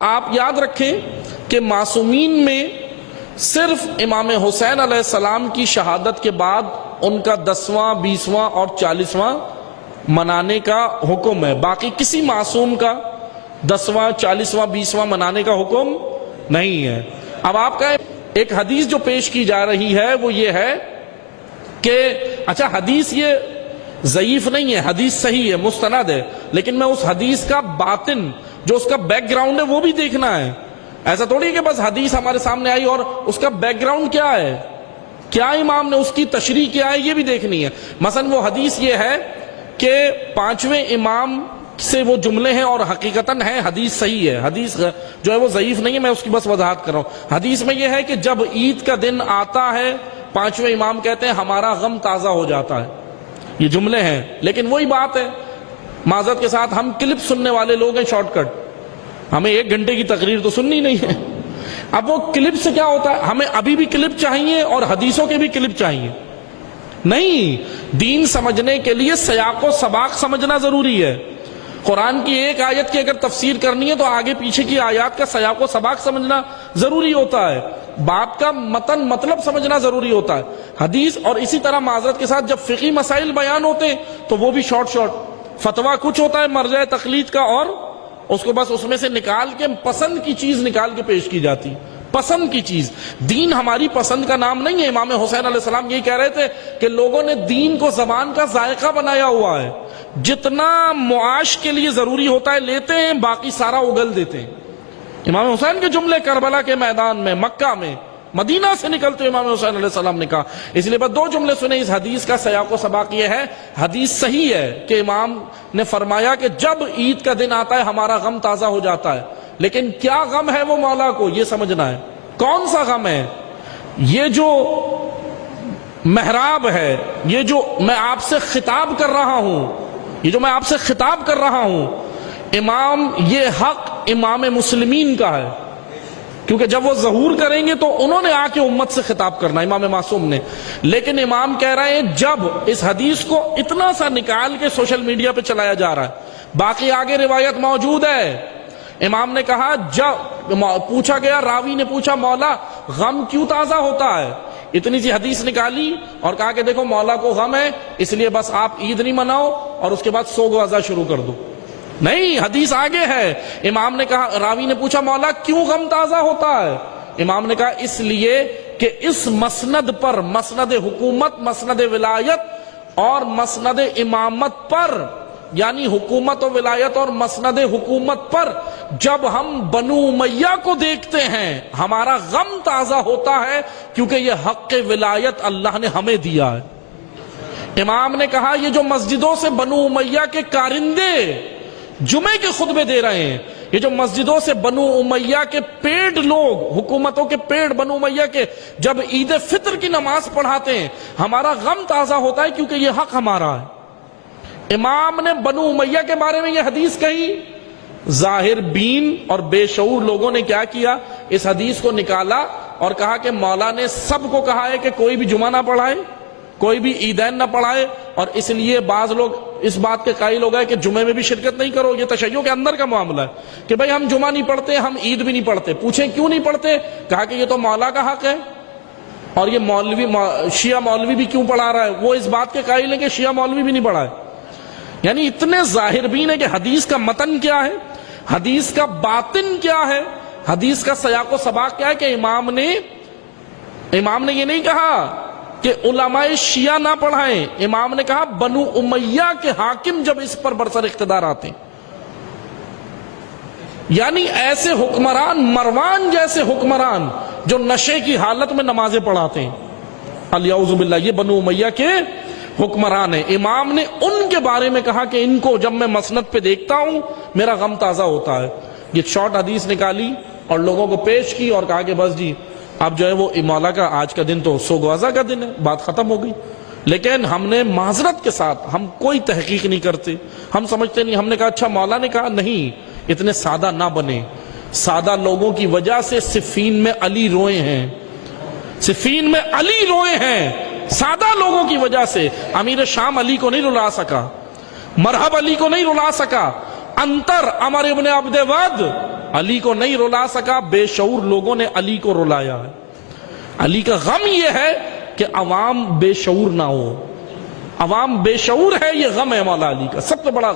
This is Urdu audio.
آپ یاد رکھیں کہ معصومین میں صرف امام حسین علیہ السلام کی شہادت کے بعد ان کا 10واں 20واں اور 40واں منانے کا حکم ہے. باقی کسی معصوم کا 10واں 40واں 20واں منانے کا حکم نہیں ہے. اب آپ کا ایک حدیث جو پیش کی جا رہی ہے وہ یہ ہے کہ اچھا حدیث یہ ضعیف نہیں ہے، حدیث صحیح ہے، مستند ہے، لیکن میں اس حدیث کا باطن جو اس کا بیک گراؤنڈ ہے وہ بھی دیکھنا ہے. ایسا تھوڑی ہے کہ بس حدیث ہمارے سامنے آئی اور اس کا بیک گراؤنڈ کیا ہے، کیا امام نے اس کی تشریح کیا ہے، یہ بھی دیکھنی ہے. مثلا وہ حدیث یہ ہے کہ 5ویں امام سے وہ جملے ہیں اور حقیقتاً ہے حدیث صحیح ہے، حدیث جو ہے وہ ضعیف نہیں ہے، میں اس کی بس وضاحت کر رہا ہوں. حدیث میں یہ ہے کہ جب عید کا دن آتا ہے 5ویں امام کہتے ہیں ہمارا غم تازہ ہو جاتا ہے. یہ جملے ہیں، لیکن وہی بات ہے، معذرت کے ساتھ ہم کلپ سننے والے لوگ ہیں، شارٹ کٹ. ہمیں 1 گھنٹے کی تقریر تو سننی نہیں ہے. اب وہ کلپ سے کیا ہوتا ہے، ہمیں ابھی بھی کلپ چاہیے اور حدیثوں کے بھی کلپ چاہیے. نہیں، دین سمجھنے کے لیے سیاق و سباق سمجھنا ضروری ہے. قرآن کی ایک آیت کی اگر تفسیر کرنی ہے تو آگے پیچھے کی آیات کا سیاق و سباق سمجھنا ضروری ہوتا ہے، بات کا متن مطلب سمجھنا ضروری ہوتا ہے. حدیث اور اسی طرح معذرت کے ساتھ جب فقہی مسائل بیان ہوتے ہیں تو وہ بھی شارٹ فتویٰ کچھ ہوتا ہے مرجع تقلید کا، اور اس کو بس اس میں سے نکال کے پسند کی چیز نکال کے پیش کی جاتی. پسند کی چیز، دین ہماری پسند کا نام نہیں ہے. امام حسین علیہ السلام یہی کہہ رہے تھے کہ لوگوں نے دین کو زبان کا ذائقہ بنایا ہوا ہے، جتنا معاش کے لیے ضروری ہوتا ہے لیتے ہیں، باقی سارا اگل دیتے ہیں. امام حسین کے جملے کربلا کے میدان میں، مکہ میں، مدینہ سے نکلتے امام حسین علیہ السلام نے کہا. اس لیے بس 2 جملے سنے. اس حدیث کا سیاق و سباق یہ ہے، حدیث صحیح ہے کہ امام نے فرمایا کہ جب عید کا دن آتا ہے ہمارا غم تازہ ہو جاتا ہے. لیکن کیا غم ہے وہ مولا کو یہ سمجھنا ہے. کون سا غم ہے؟ یہ جو محراب ہے، یہ جو میں آپ سے خطاب کر رہا ہوں، یہ جو میں آپ سے خطاب کر رہا ہوں، امام، یہ حق امام مسلمین کا ہے. کیونکہ جب وہ ظہور کریں گے تو انہوں نے آ کے امت سے خطاب کرنا، امام معصوم نے. لیکن امام کہہ رہے ہیں جب اس حدیث کو اتنا سا نکال کے سوشل میڈیا پہ چلایا جا رہا ہے، باقی آگے روایت موجود ہے. امام نے کہا، جب پوچھا گیا، راوی نے پوچھا مولا غم کیوں تازہ ہوتا ہے، اتنی سی حدیث نکالی اور کہا کہ دیکھو مولا کو غم ہے اس لیے بس آپ عید نہیں مناؤ اور اس کے بعد سوگ وضع شروع کر دو. نہیں، حدیث آگے ہے. امام نے کہا، راوی نے پوچھا مولا کیوں غم تازہ ہوتا ہے، امام نے کہا اس لیے کہ اس مسند پر، مسند حکومت، مسند ولایت اور مسند امامت پر، یعنی حکومت و ولایت اور مسند حکومت پر جب ہم بنو امیہ کو دیکھتے ہیں ہمارا غم تازہ ہوتا ہے، کیونکہ یہ حق ولایت اللہ نے ہمیں دیا ہے. امام نے کہا یہ جو مسجدوں سے بنو امیہ کے کارندے جمعے کے خطبے دے رہے ہیں، یہ جو مسجدوں سے بنو امیہ کے پیڑ لوگ، حکومتوں کے پیڑ بنو امیہ کے جب عید فطر کی نماز پڑھاتے ہیں ہمارا غم تازہ ہوتا ہے کیونکہ یہ حق ہمارا ہے. امام نے بنو امیہ کے بارے میں یہ حدیث کہی. ظاہر بین اور بے شعور لوگوں نے کیا کیا، اس حدیث کو نکالا اور کہا کہ مولا نے سب کو کہا ہے کہ کوئی بھی جمعہ نہ پڑھائے، کوئی بھی عیدین نہ پڑھائے، اور اس لیے بعض لوگ اس بات کے قائل ہو گئے کہ جمعے میں بھی شرکت نہیں کرو. یہ تشیع کے اندر کا معاملہ ہے کہ بھئی ہم جمعہ نہیں پڑھتے، ہم عید بھی نہیں پڑھتے. پوچھیں کیوں نہیں پڑھتے، کہا کہ یہ تو مولا کا حق ہے اور یہ مولوی، شیعہ مولوی بھی کیوں پڑھا رہا ہے. وہ اس بات کے قائل ہیں کہ شیعہ مولوی بھی نہیں پڑھا ہے. یعنی اتنے ظاہر بین ہے کہ حدیث کا متن کیا ہے، حدیث کا باطن کیا ہے، حدیث کا سیاق و سباق کیا ہے. کہ امام نے یہ نہیں کہا کہ علماء شیعہ نہ پڑھائیں، امام نے کہا بنو امیہ کے حاکم جب اس پر برسر اقتدار آتے ہیں، یعنی ایسے حکمران، مروان جیسے حکمران جو نشے کی حالت میں نمازیں پڑھاتے ہیں، الیعوذ باللہ، یہ بنو امیہ کے حکمران ہیں. امام نے ان کے بارے میں کہا کہ ان کو جب میں مسند پہ دیکھتا ہوں میرا غم تازہ ہوتا ہے. یہ شارٹ حدیث نکالی اور لوگوں کو پیش کی اور کہا کہ بس جی اب جو ہے وہ مولا کا آج کا دن تو سوگ وضع کا دن ہے، بات ختم ہو گئی. لیکن ہم نے معذرت کے ساتھ، ہم کوئی تحقیق نہیں کرتے، ہم سمجھتے نہیں. ہم نے کہا اچھا مولا نے کہا نہیں، اتنے سادہ نہ بنے. سادہ لوگوں کی وجہ سے صفین میں علی روئے ہیں، صفین میں علی روئے ہیں. سادہ لوگوں کی وجہ سے امیر شام علی کو نہیں رلا سکا، مرحب علی کو نہیں رلا سکا، انتر عمر ابن عبد ود علی کو نہیں رلا سکا، بے شعور لوگوں نے علی کو رلایا ہے۔ علی کا غم یہ ہے کہ عوام بے شعور نہ ہو، عوام بے شعور ہے، یہ غم ہے مولا علی کا سب سے بڑا۔